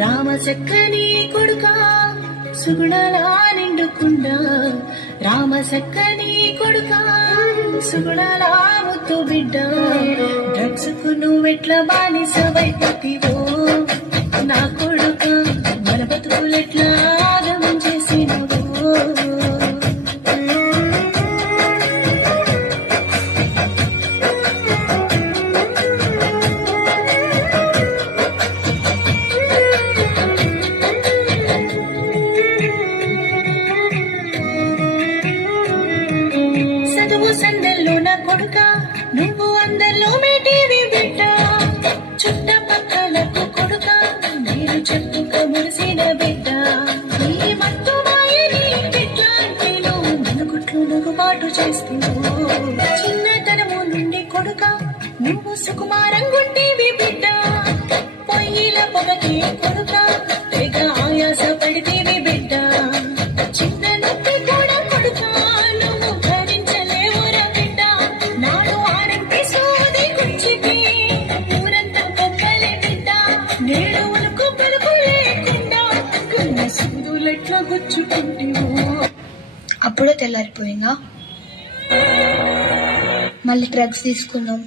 రామ చక్కని కొడుక సుగుణాల నిండుకుండా, రామ చక్కని కొడుక సుగుణాల ముద్దు బిడ్డ, డ్రగ్స్ కు నువ్వెట్లా బానిసవైపోతివో నా కొడుక, మన బతుకులెట్లా ఆగమం చేసినవో. చదువు సందల్లో నా కొడుక నువ్వు అందరిలో మేటివి బిడ్డ, చుట్టపక్కలకు కొడుక నేను చెప్పుక మురిసిన బిడ్డ, ఈ మత్తు మాయని బిడ్డాంటి నువ్వు మన గుట్లు నగుబాటు చేస్తున్నావు. చిన్నతనము నుండి కొడుక నువ్వు సుకుమారంగుంటేవి బిడ్డ, పొయ్యిల పొగకి కొడుక తెగ ఆయాస పడితేవి బిడ్డ, చిన్న నొప్పి కూడా కొడుక నువ్వు భరించలేవురా బిడ్డ, నాడు ఆరంటి సోది కుచ్చికి ఊరంతా పొక్కలే బిడ్డ, నేడు ఉనుకు పెరుగు లేకుండా గున్న సూదులెట్లా గుచ్చుకుంటివో. అప్పుడే తెల్లారిపోయిందా? మళ్ళీ డ్రగ్స్ తీసుకున్నాం.